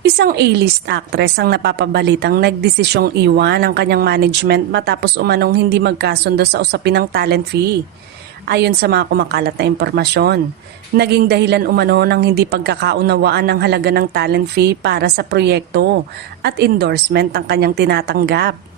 Isang A-list actress ang napapabalitang nagdesisyong iwan ang kanyang management matapos umanong hindi magkasundo sa usapin ng talent fee. Ayon sa mga kumakalat na impormasyon, naging dahilan umano ng hindi pagkakaunawaan ng halaga ng talent fee para sa proyekto at endorsement ang kanyang tinatanggap.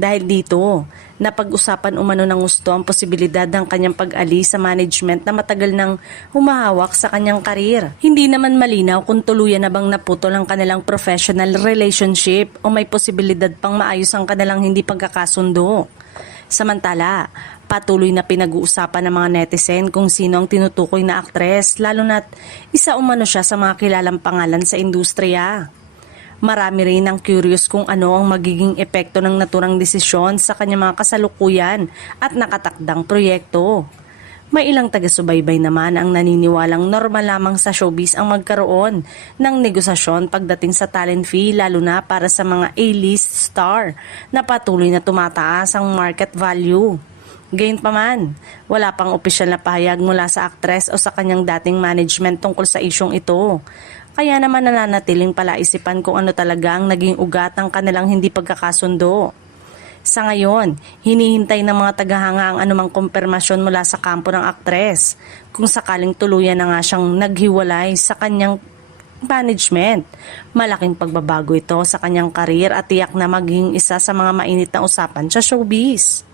Dahil dito, napag-usapan umano ng gusto ang posibilidad ng kanyang pag-alis sa management na matagal nang humahawak sa kanyang karir. Hindi naman malinaw kung tuluyan na bang naputol ang kanilang professional relationship o may posibilidad pang maayos ang kanilang hindi pagkakasundo. Samantala, patuloy na pinag-uusapan ng mga netizen kung sino ang tinutukoy na aktres, lalo na't isa umano siya sa mga kilalang pangalan sa industriya. Marami rin ang curious kung ano ang magiging epekto ng naturang desisyon sa kanyang mga kasalukuyan at nakatakdang proyekto. May ilang taga-subaybay naman ang naniniwalang normal lamang sa showbiz ang magkaroon ng negosasyon pagdating sa talent fee, lalo na para sa mga A-list star na patuloy na tumataas ang market value. Gayunpaman, wala pang opisyal na pahayag mula sa aktres o sa kanyang dating management tungkol sa isyong ito. Kaya naman nananatiling palaisipan kung ano talaga ang naging ugat ng kanilang hindi pagkakasundo. Sa ngayon, hinihintay ng mga tagahanga ang anumang kumpirmasyon mula sa kampo ng aktres kung sakaling tuluyan na nga siyang naghiwalay sa kanyang management. Malaking pagbabago ito sa kanyang karir at tiyak na maging isa sa mga mainit na usapan sa showbiz.